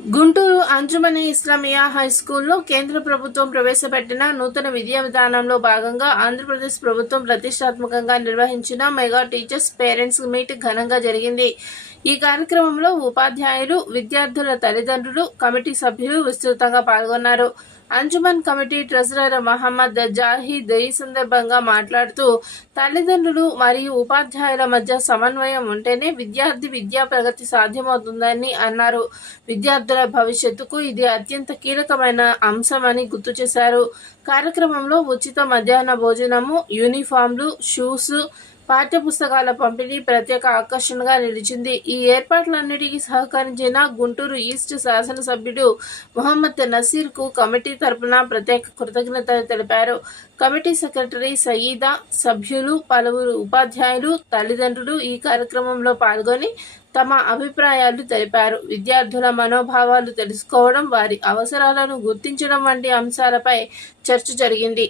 Guntur అంజుమని Islamia high స్కూల్లో కేంద్ర ప్రభుత్వం ప్రవేశపెట్టిన నూతన విద్యా విధానంలో భాగంగా ఆంధ్రప్రదేశ్ ప్రభుత్వం ప్రతిష్టాత్మకంగా నిర్వహించిన మెగా టీచర్స్ పేరెంట్స్ మీట్ ఘనంగా జరిగింది. ఈ కార్యక్రమంలో ఉపాధ్యాయులు విద్యార్థుల తల్లిదండ్రులు కమిటీ సభ్యులు విస్తృతంగా పాల్గొన్నారు. అంజుమన్ కమిటీ ట్రెజరర్ మహమ్మద్ జాహీద్ ఈ సందర్భంగా మాట్లాడుతూ తల్లిదండ్రులు మరియు ఉపాధ్యాయుల మధ్య సమన్వయం ఉంటేనే విద్యార్థి విద్యా ప్రగతి సాధ్యమవుతుందని అన్నారు. విద్యార్థుల భవిష్యత్తుకు ఇది అత్యంత కీలకమైన అంశమని గుర్తు చేశారు. కార్యక్రమంలో ఉచిత మధ్యాహ్న భోజనము యూనిఫామ్లు షూస్ పాఠ్యపుస్తకాల పంపిణీ ప్రత్యేక ఆకర్షణగా నిలిచింది. ఈ ఏర్పాట్లన్నిటికీ సహకరించిన గుంటూరు ఈస్ట్ శాసనసభ్యుడు మొహమ్మద్ నసీర్కు కమిటీ తరపున ప్రత్యేక కృతజ్ఞతలు తెలిపారు. కమిటీ సెక్రటరీ సయీదా సభ్యులు పలువురు ఉపాధ్యాయులు తల్లిదండ్రులు ఈ కార్యక్రమంలో పాల్గొని తమ అభిప్రాయాలు తెలిపారు. విద్యార్థుల మనోభావాలు తెలుసుకోవడం వారి అవసరాలను గుర్తించడం వంటి అంశాలపై చర్చ జరిగింది.